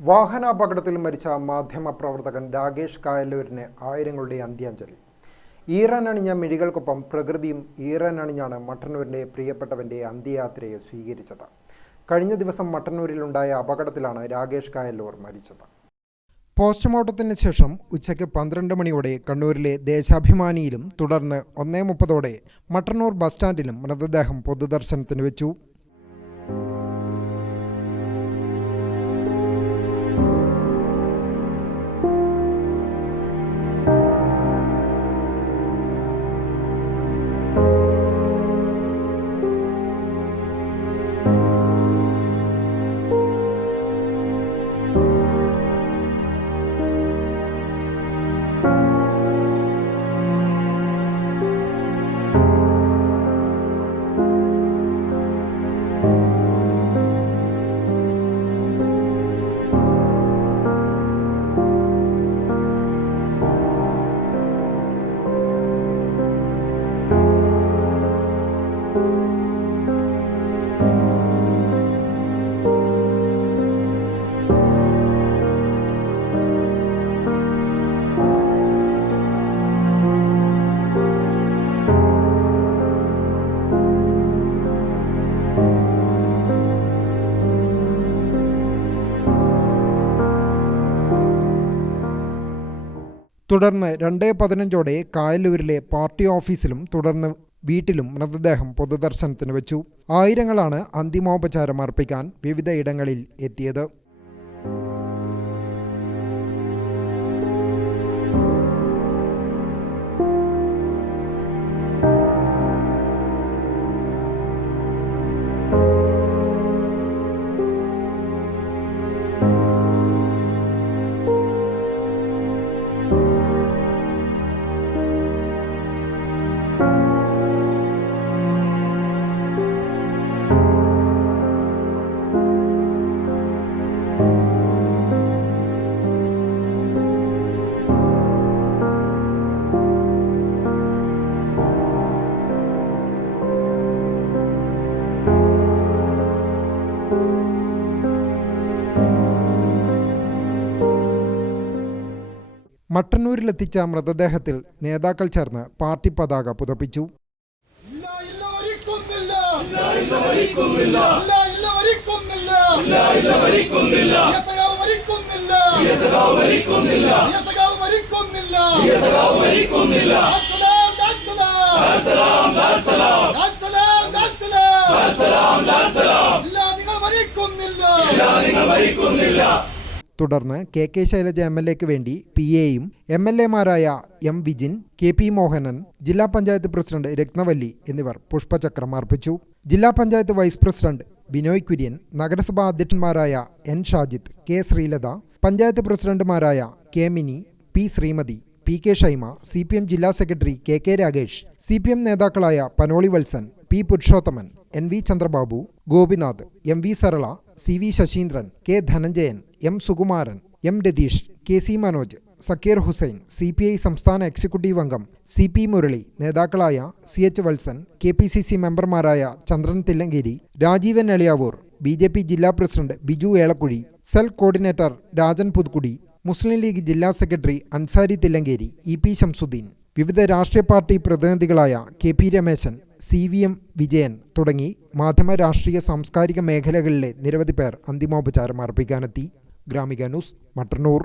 വാഹനാപകടത്തിൽ മരിച്ച മാധ്യമപ്രവർത്തകൻ രാകേഷ് കായല്ലൂരിന് ആയിരങ്ങളുടെ അന്ത്യാഞ്ജലി. ഈറനണിഞ്ഞ മിഴികൾക്കൊപ്പം പ്രകൃതിയും ഈറനണിഞ്ഞാണ് മട്ടന്നൂരിൻ്റെ പ്രിയപ്പെട്ടവൻ്റെ അന്ത്യയാത്രയെ സ്വീകരിച്ചത്. കഴിഞ്ഞ ദിവസം മട്ടന്നൂരിലുണ്ടായ അപകടത്തിലാണ് രാകേഷ് കായല്ലൂർ മരിച്ചത്. പോസ്റ്റ്മോർട്ടത്തിന് ശേഷം ഉച്ചയ്ക്ക് 12 മണിയോടെ കണ്ണൂരിലെ ദേശാഭിമാനിയിലും തുടർന്ന് 1:30 മട്ടന്നൂർ ബസ് സ്റ്റാൻഡിലും മൃതദേഹം പൊതുദർശനത്തിന് വെച്ചു. തുടർന്ന് 2:15 കായല്ലൂരിലെ പാർട്ടി ഓഫീസിലും തുടർന്ന് വീട്ടിലും മൃതദേഹം പൊതുദർശനത്തിന് വെച്ചു. ആയിരങ്ങളാണ് അന്തിമോപചാരം അർപ്പിക്കാൻ വിവിധ ഇടങ്ങളിൽ എത്തിയത്. മട്ടന്നൂരിലെത്തിച്ച മൃതദേഹത്തിൽ നേതാക്കൾ ചേർന്ന് പാർട്ടി പതാക പുതപ്പിച്ചു. തുടർന്ന് കെ ശൈലജ MLAക്ക് വേണ്ടി PAയും MLAമാരായ M വിജിൻ, KP മോഹനൻ, ജില്ലാ പഞ്ചായത്ത് പ്രസിഡന്റ് രത്നവല്ലി എന്നിവർ പുഷ്പചക്രം അർപ്പിച്ചു. ജില്ലാ പഞ്ചായത്ത് വൈസ് പ്രസിഡന്റ് ബിനോയ് കുര്യൻ, നഗരസഭാ അധ്യക്ഷന്മാരായ N ഷാജിത്ത്, K ശ്രീലത, പഞ്ചായത്ത് പ്രസിഡന്റുമാരായ K Mini, P Sreemathi, PK Shaima, CPM ജില്ലാ സെക്രട്ടറി KK രാകേഷ്, CPM നേതാക്കളായ Panoli Valsan, P Purushothaman, NV Chandrababu, Gopinath, MV Sarala, CV Sasheendran, K Dhananjayan, M Sukumaran, M Ratheesh, KC Manoj, Zakir Hussain, CPI സംസ്ഥാന എക്സിക്യൂട്ടീവ് അംഗം CP മുരളി, നേതാക്കളായ CH വത്സൻ, KPCC മെമ്പർമാരായ ചന്ദ്രൻ തില്ലങ്കേരി, രാജീവൻ എളിയാവൂർ, BJP ജില്ലാ president Biju Elakkuzhi, cell coordinator Rajan Puthukkudi, Muslim League ജില്ലാ സെക്രട്ടറി അൻസാരി തില്ലങ്കേരി, EP ശംസുദ്ദീൻ, വിവിധ രാഷ്ട്രീയ പാർട്ടി പ്രതിനിധികളായ KP രമേശൻ, CVM വിജയൻ തുടങ്ങി മാധ്യമ, രാഷ്ട്രീയ, സാംസ്കാരിക മേഖലകളിലെ നിരവധി പേർ അന്തിമോപചാരം അർപ്പിക്കാനെത്തി. ഗ്രാമിക ന്യൂസ്, മട്ടന്നൂർ.